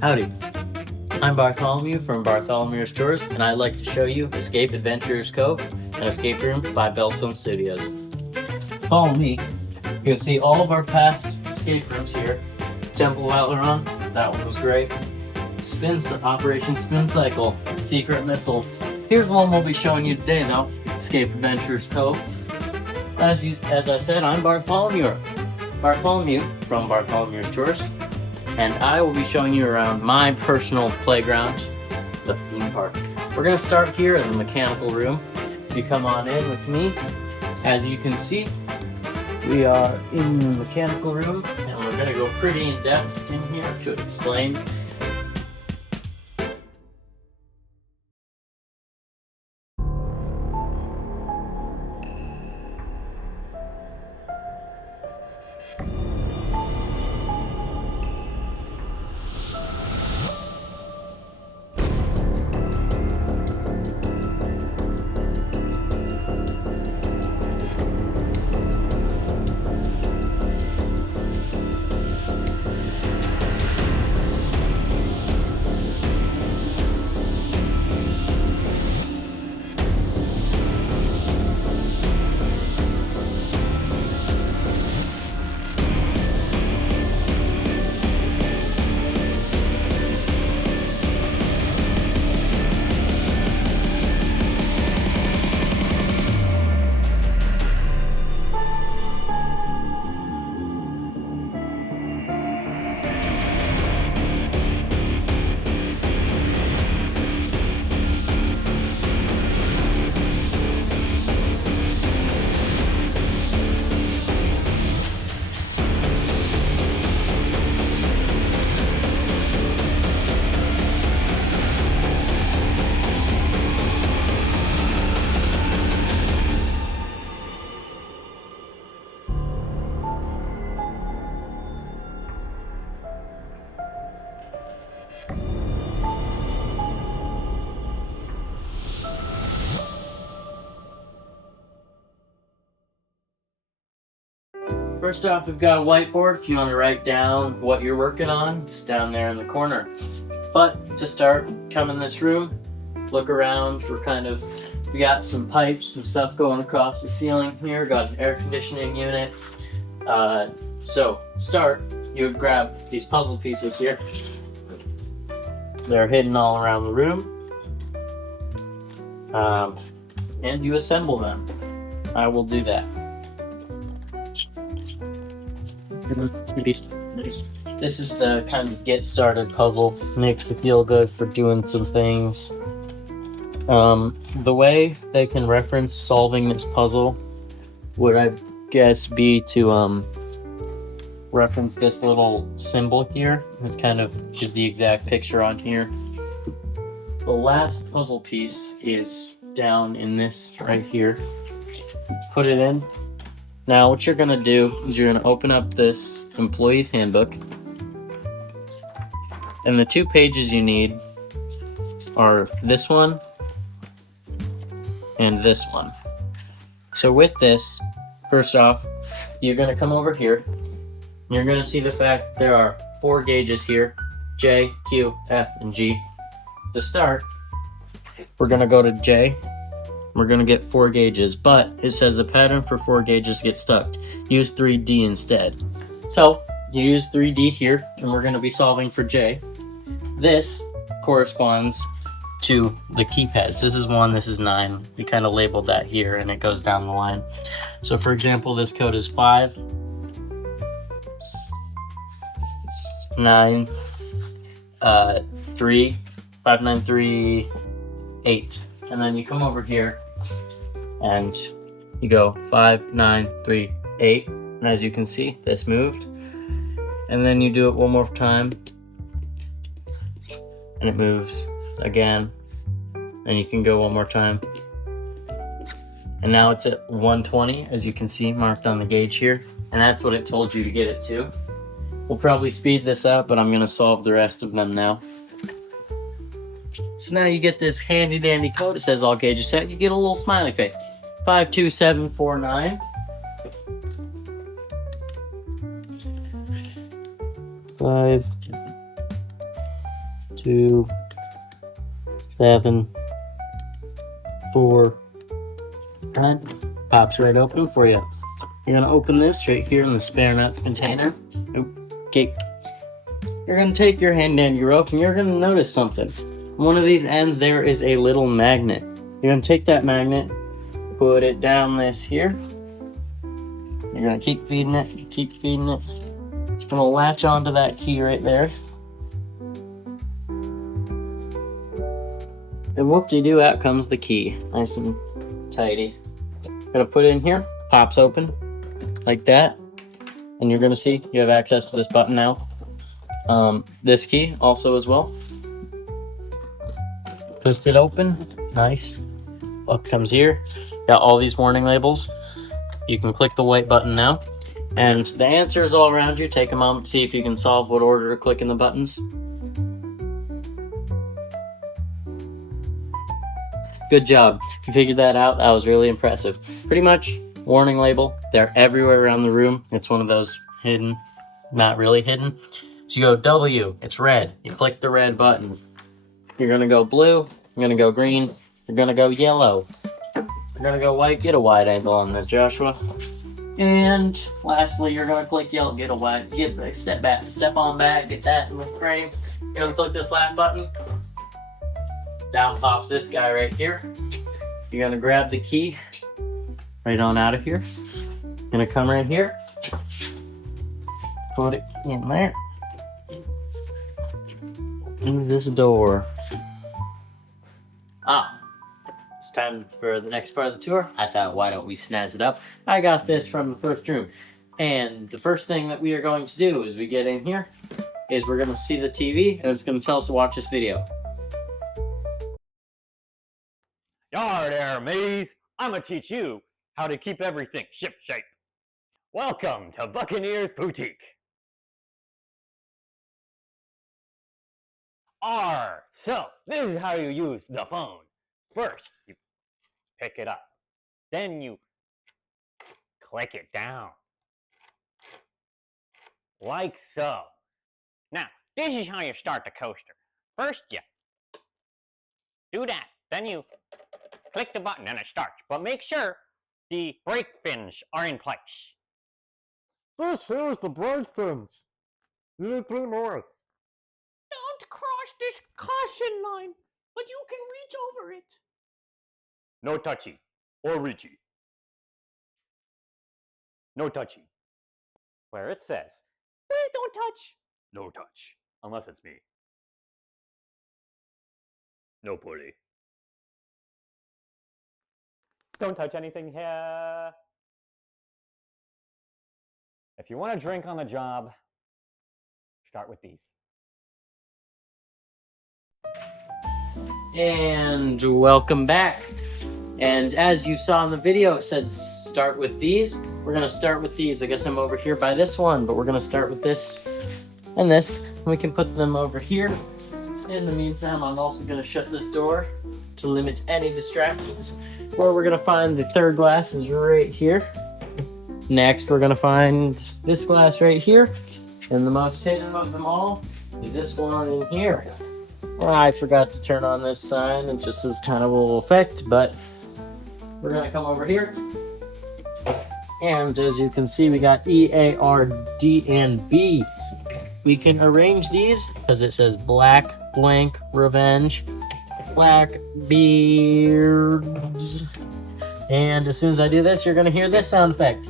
Howdy, I'm Bartholomew from Bartholomew's Tours, and I'd like to show you Escape Adventurers Cove, an escape room by Bell Film Studios. Follow me. You can see all of our past escape rooms here. Temple of Outrun, that one was great. Operation Spin Cycle, Secret Missile. Here's one we'll be showing you today though, Escape Adventurers Cove. As I said, I'm Bartholomew from Bartholomew's Tours, and I will be showing you around my personal playground, the theme park. We're going to start here in the mechanical room. If you come on in with me, as you can see, we are in the mechanical room, and we're going to go pretty in depth in here to explain. First off, we've got a whiteboard if you want to write down what you're working on. It's down there in the corner. But to start, come in this room, look around. We got some pipes, some stuff going across the ceiling here. Got an air conditioning unit. So start, you would grab these puzzle pieces here. They're hidden all around the room. And you assemble them. I will do that. This is the kind of get started puzzle. Makes you feel good for doing some things. The way they can reference solving this puzzle would, I guess, be to reference this little symbol here. It kind of is the exact picture on here. The last puzzle piece is down in this right here. Put it in. Now what you're going to do is you're going to open up this employee's handbook, and the two pages you need are this one and this one. So with this, first off, you're going to come over here, and you're going to see the fact there are 4 gauges here, J, Q, F, and G. To start, we're going to go to J. We're going to get 4 gauges, but it says the pattern for 4 gauges gets stuck. Use 3D instead. So you use 3D here, and we're going to be solving for J. This corresponds to the keypads. This is 1, this is 9. We kind of labeled that here, and it goes down the line. So for example, this code is 5, 9, 3, 5, 9, 3, 8. And then you come over here and you go 5, 9, 3, 8. And as you can see, this moved. And then you do it one more time and it moves again. And you can go one more time. And now it's at 120, as you can see, marked on the gauge here. And that's what it told you to get it to. We'll probably speed this up, but I'm going to solve the rest of them now. So now you get this handy dandy code. It says all gauges set. You get a little smiley face. 52749. 5, 2, 7, 4, and pops right open for you. You're gonna open this right here in the spare nuts container. Okay. You're gonna take your hand down your rope and you're gonna notice something. On one of these ends there is a little magnet. You're gonna take that magnet, put it down this here. You're gonna keep feeding it, keep feeding it. It's gonna latch onto that key right there. And whoop-de-doo, out comes the key. Nice and tidy. Gonna put it in here, pops open, like that. And you're gonna see you have access to this button now. This key also as well. Twist it open, nice. Up comes here. Got all these warning labels. You can click the white button now. And the answers all around you. Take a moment to see if you can solve what order to click in the buttons. Good job. If you figured that out, that was really impressive. Pretty much, warning label. They're everywhere around the room. It's one of those hidden, not really hidden. So you go W, it's red. You click the red button. You're gonna go blue, you're gonna go green, you're gonna go yellow. You're gonna go white, get a wide angle on this, Joshua. And lastly, you're gonna click yellow, get a wide, step back, step on back, get that in the frame. You're gonna click this last button. Down pops this guy right here. You're gonna grab the key right on out of here. You're gonna come right here. Put it in there. Open this door. It's time for the next part of the tour. I thought, why don't we snazz it up? I got this from the first room. And the first thing that we are going to do as we get in here is we're gonna see the TV and it's gonna tell us to watch this video. Yar there, mateys. I'm gonna teach you how to keep everything ship-shape. Welcome to Buccaneers Boutique. So this is how you use the phone. First, you pick it up. Then you click it down. Like so. Now, this is how you start the coaster. First, you do that. Then you click the button and it starts. But make sure the brake fins are in place. This here's the brake fins. You need 3 more. Don't cross this caution line, but you can reach over it. No touchy or reachy. No touchy. Where it says, please don't touch. No touch, unless it's me. No pully. Don't touch anything here. If you want to drink on the job, start with these. And welcome back. And as you saw in the video, it said start with these. We're gonna start with these. I guess I'm over here by this one, but we're gonna start with this and this. We can put them over here. In the meantime, I'm also gonna shut this door to limit any distractions. Where we're gonna find the third glass is right here. Next, we're gonna find this glass right here. And the most hidden of them all is this one in here. Well, I forgot to turn on this sign. It just as kind of a little effect, but we're gonna come over here. And as you can see, we got E, A, R, D, and B. We can arrange these because it says black blank revenge, black beards. And as soon as I do this, you're gonna hear this sound effect.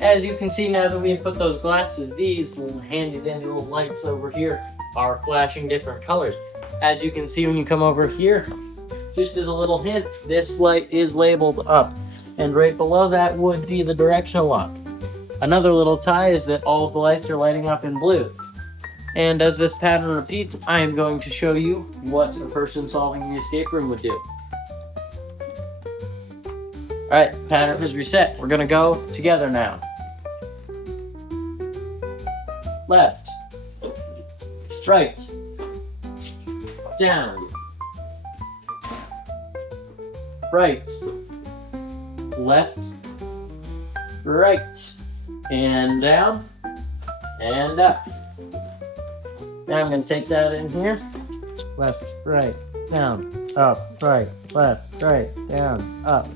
As you can see, now that we have put those glasses, these little handy dandy little lights over here are flashing different colors. As you can see when you come over here, just as a little hint, this light is labeled up. And right below that would be the directional lock. Another little tie is that all of the lights are lighting up in blue. And as this pattern repeats, I am going to show you what a person solving the escape room would do. Alright, pattern is reset. We're gonna go together now. Left, right, down, right, left, right, and down, and up. Now I'm going to take that in here. Left, right, down, up, right, left, right, down, up.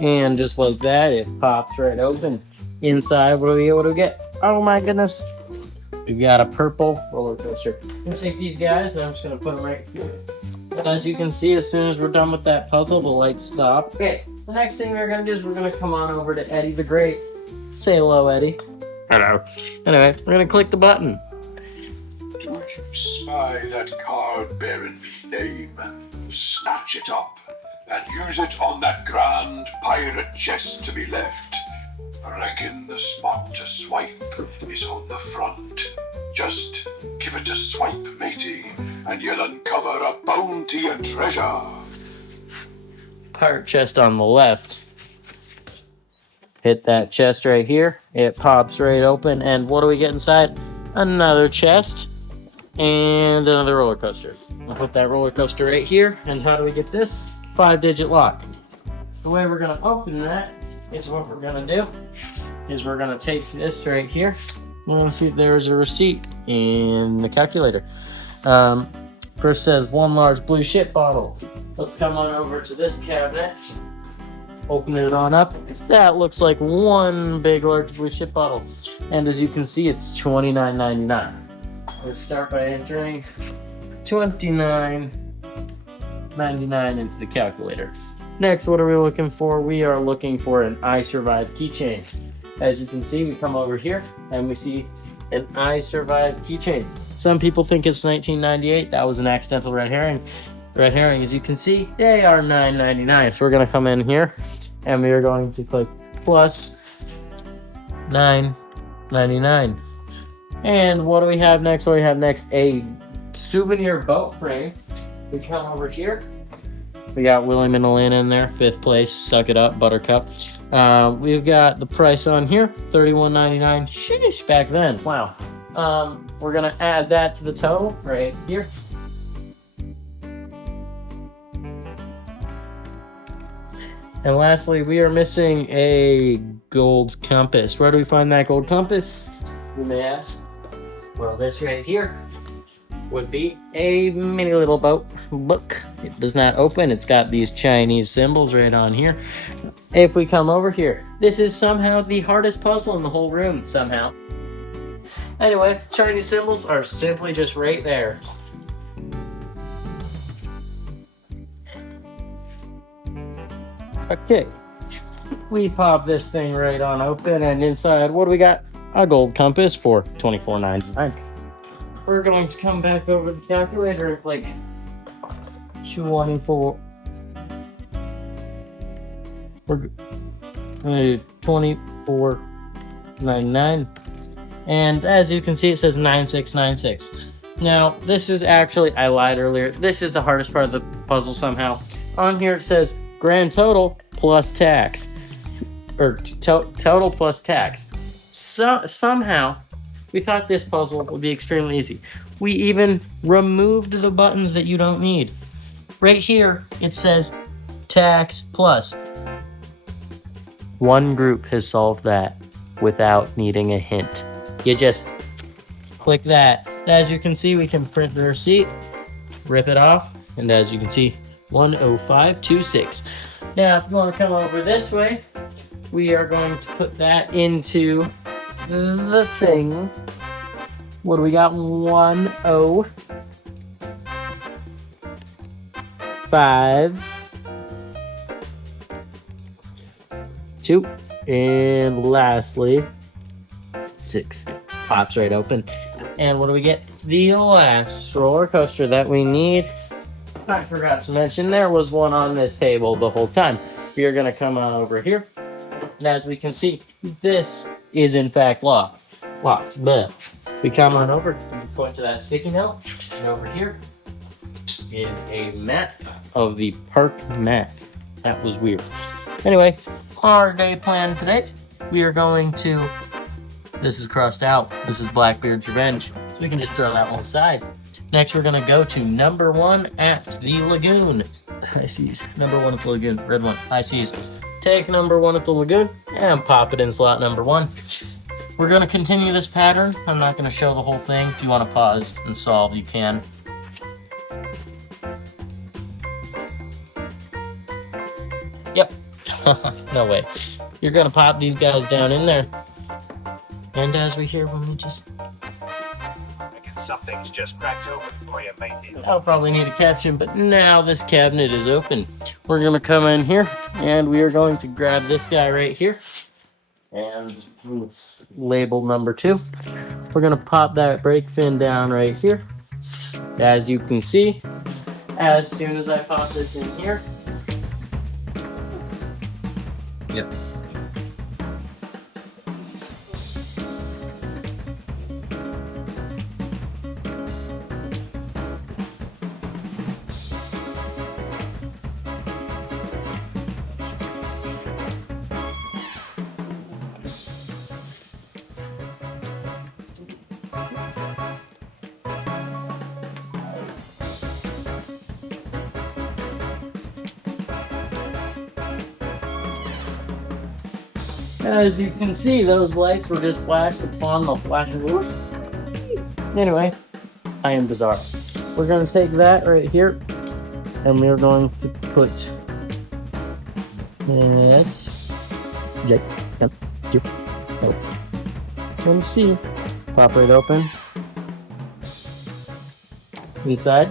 And just like that, it pops right open. Inside, what do we get? Oh my goodness. We've got a purple roller coaster. I'm going to take these guys and I'm just going to put them right here. And as you can see, as soon as we're done with that puzzle, the lights stop. Okay, the next thing we're going to do is we're going to come on over to Eddie the Great. Say hello, Eddie. Hello. Anyway, we're going to click the button. Do you spy that card bearing me name? Snatch it up and use it on that grand pirate chest to be left. I reckon the spot to swipe is on the front. Just give it a swipe, matey, and you'll uncover a bounty of treasure. Pirate chest on the left. Hit that chest right here. It pops right open. And what do we get inside? Another chest and another roller coaster. I'll put that roller coaster right here. And how do we get this? 5-digit lock. The way we're going to open that is what we're going to do is we're going to take this right here. We're going to see if there's a receipt in the calculator. First says 1 large blue shit bottle. Let's come on over to this cabinet. Open it on up. That looks like 1 big large blue shit bottle. And as you can see, it's $29.99. Let's start by entering $29.99 into the calculator. Next, what are we looking for? We are looking for an I Survived keychain. As you can see, we come over here and we see an I Survived keychain. Some people think it's 1998. That was an accidental red herring. Red herring, as you can see, they are $9.99. So we're going to come in here and we are going to click plus $9.99. And what do we have next? What do we have next? A souvenir boat frame. We come over here. We got William and Elena in there, 5th place. Suck it up, Buttercup. We've got the price on here, $31.99. Sheesh, back then. Wow. We're going to add that to the total right here. And lastly, we are missing a gold compass. Where do we find that gold compass? You may ask. Well, this right here would be a mini little book. It does not open. It's got these Chinese symbols right on here. If we come over here, this is somehow the hardest puzzle in the whole room, somehow. Anyway, Chinese symbols are simply just right there. Okay, we pop this thing right on open, and inside, what do we got? A gold compass for $24.99. We're going to come back over the calculator and click 24. We're $24.99, and as you can see, it says 9696. Now, this is actually, I lied earlier. This is the hardest part of the puzzle somehow. On here it says grand total plus tax, or total plus tax. So somehow we thought this puzzle would be extremely easy. We even removed the buttons that you don't need. Right here it says tax plus. One group has solved that without needing a hint. You just click that. As you can see, we can print the receipt, rip it off, and as you can see, 10526. Now, if you want to come over this way, we are going to put that into the thing. What do we got? 105.2, and lastly 6. Pops right open. And what do we get? The last roller coaster that we need. I forgot to mention there was one on this table the whole time. We are going to come on over here. And as we can see, this is in fact locked. Bleh. We come on over, we point to that sticky note, and over here is a map of the park map. That was weird. Anyway, our day plan today, we are going to, this is crossed out, this is Blackbeard's Revenge, so we can just throw that one aside. Next, we're going to go to number 1 at the lagoon. I see number 1 at the lagoon, red one. I see take number 1 at the lagoon and pop it in slot number 1. We're going to continue this pattern. I'm not going to show the whole thing. If you want to pause and solve, you can. Yep. No way. You're going to pop these guys down in there. And as we hear when we just... Some things just cracks open for you, matey. I'll probably need a caption, but now this cabinet is open. We're going to come in here, and we are going to grab this guy right here. And it's labeled number 2. We're going to pop that brake fin down right here. As you can see, as soon as I pop this in here. Yep. As you can see, those lights were just flashed upon the flashing roof. Anyway, I am bizarre. We're going to take that right here, and we're going to put this. Let me see. Pop it open. Inside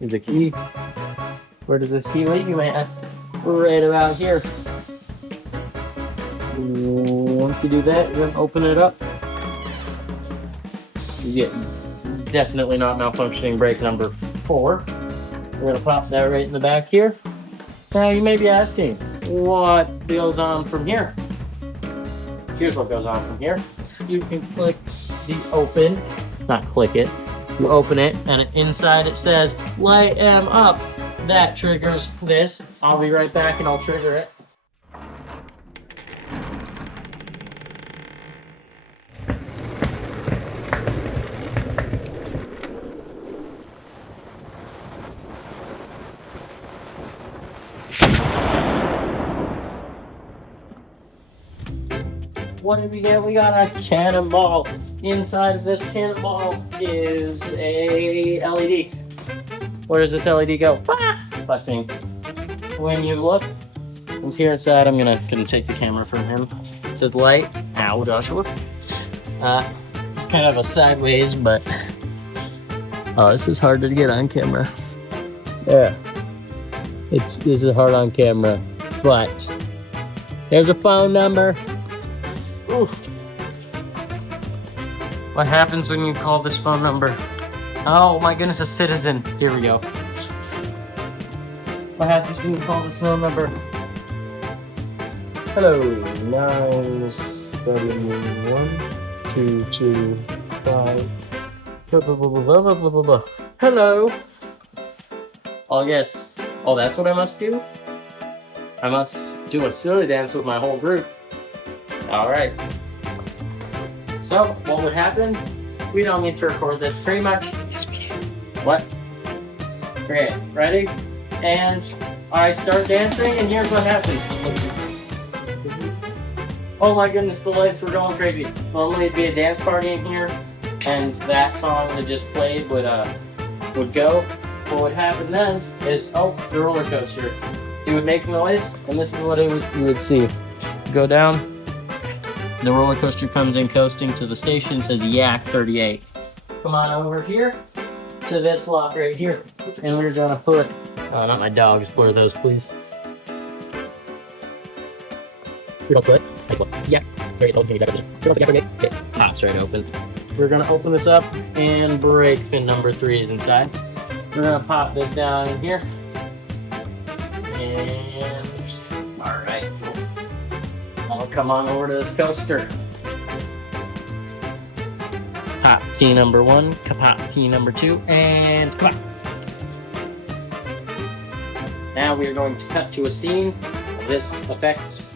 is a key. Where does this key lead, you may ask? Right about here. Once you do that, you're gonna open it up. You get definitely not malfunctioning brake number 4. We're gonna pop that right in the back here. Now you may be asking, what goes on from here? Here's what goes on from here. You can click these open, not click it. You open it, and inside it says light M up. That triggers this. I'll be right back and I'll trigger it. What did we get? We got a cannonball. Inside of this cannonball is a LED. Where does this LED go? Flashing. When you look, from here inside, I'm gonna take the camera from him. It says light. Ow, Joshua. It's kind of a sideways, but this is hard to get on camera. Yeah, this is hard on camera, but there's a phone number. Ooh. What happens when you call this phone number? Oh my goodness, a citizen. Here we go. What happens when you call this phone number? Hello, 971-225. Blah, blah, blah, blah, blah, blah, blah, blah. Hello. Oh yes. Oh, that's what I must do? I must do a silly dance with my whole group. Alright. So, what would happen? We don't need to record this pretty much. Yes, we do. What? Great. Ready? And I start dancing, and here's what happens. Oh my goodness, the lights were going crazy. Normally it'd be a dance party in here, and that song that just played would go. What would happen then is, oh, the roller coaster. It would make noise, and this is what you would see. Go down. The roller coaster comes in coasting to the station, says Yak 38. Come on over here to this lock right here. And we're gonna put, not my dogs, blur those please. We're gonna put, Yak 38, exactly. We're gonna put Yak 38, it pops right open. We're gonna open this up, and brake fin number 3 is inside. We're gonna pop this down in here. And, alright. I'll come on over to this coaster. Pop key number 1, pop key number 2, and come on. Now we are going to cut to a scene of this effect.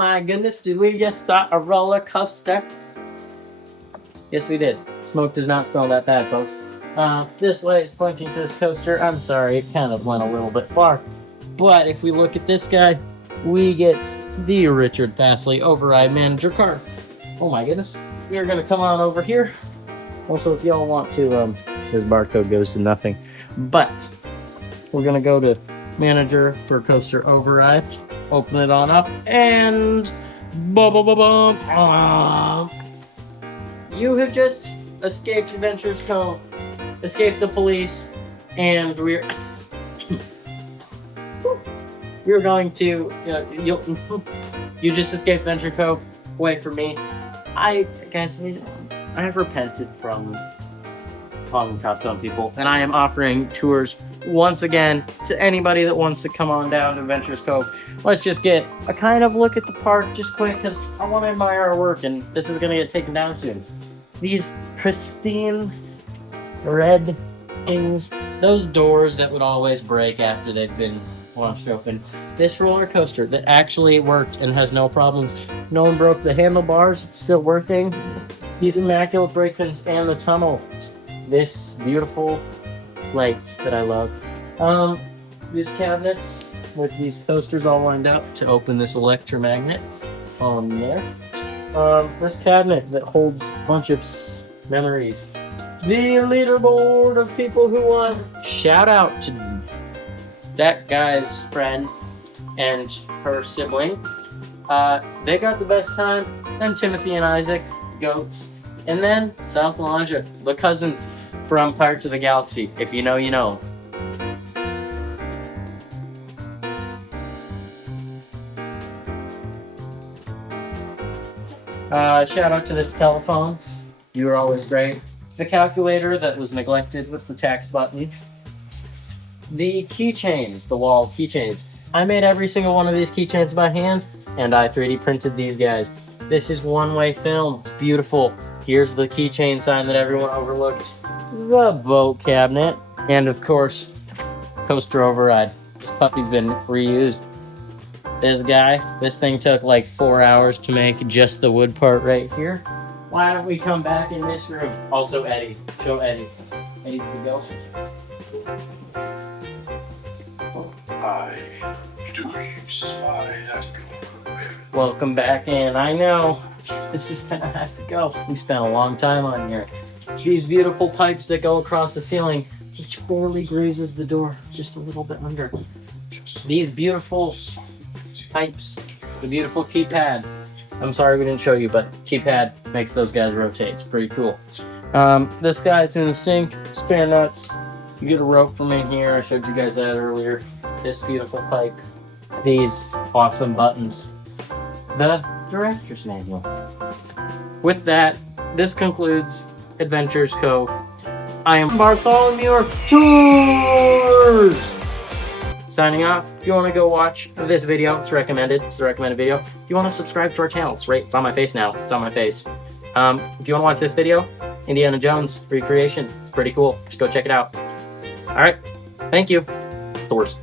my goodness, did we just start a roller coaster? Yes, we did. Smoke does not smell that bad, folks. This light is pointing to this coaster. I'm sorry, it kind of went a little bit far. But if we look at this guy, we get the Richard Fastly Override Manager card. Oh my goodness. We are going to come on over here. Also, if y'all want to, this barcode goes to nothing. But we're going to go to Manager for Coaster Override. Open it on up, and you have just escaped Adventures Cove, escaped the police, and we're going to, you just escaped Adventure Cove away from me. Guys, I have repented from calling cops on people, and I am offering tours once again to anybody that wants to come on down to Adventures Cove. Let's just get a kind of look at the park just quick, because I want to admire our work, and this is going to get taken down soon. These pristine red things, those doors that would always break after they've been launched open. This roller coaster that actually worked and has no problems. No one broke the handlebars, it's still working. These immaculate brake pins and the tunnel. This beautiful light that I love. These cabinets with these coasters all lined up to open this electromagnet on there. This cabinet that holds a bunch of memories. The leaderboard of people who won. Shout out to that guy's friend and her sibling. They got the best time. Then Timothy and Isaac, goats. And then South Elijah, the cousins from Pirates of the Galaxy. If you know, you know. Shout out to this telephone. You were always great. The calculator that was neglected with the tax button. The keychains, the wall keychains. I made every single one of these keychains by hand, and I 3D printed these guys. This is one-way film. It's beautiful. Here's the keychain sign that everyone overlooked. The boat cabinet. And of course, Coaster Override. This puppy's been reused. This thing took like 4 hours to make, just the wood part right here. Why don't we come back in this room? Also Eddie. Show Eddie. Eddie, can we go? I do you spy that Cove? Welcome back in. I know. This is gonna have to go. We spent a long time on here. These beautiful pipes that go across the ceiling, which barely grazes the door, just a little bit under. These beautiful pipes, the beautiful keypad. I'm sorry we didn't show you, but keypad makes those guys rotate. It's pretty cool. This guy's in the sink, spare nuts. You get a rope from in here. I showed you guys that earlier. This beautiful pipe. These awesome buttons. The director's manual. With that, this concludes Adventures Cove. I am Bartholomew Tours! Signing off. If you want to go watch this video, it's recommended. It's a recommended video. If you want to subscribe to our channel, it's on my face now. It's on my face. If you want to watch this video, Indiana Jones recreation. It's pretty cool. Just go check it out. Alright. Thank you. Tours.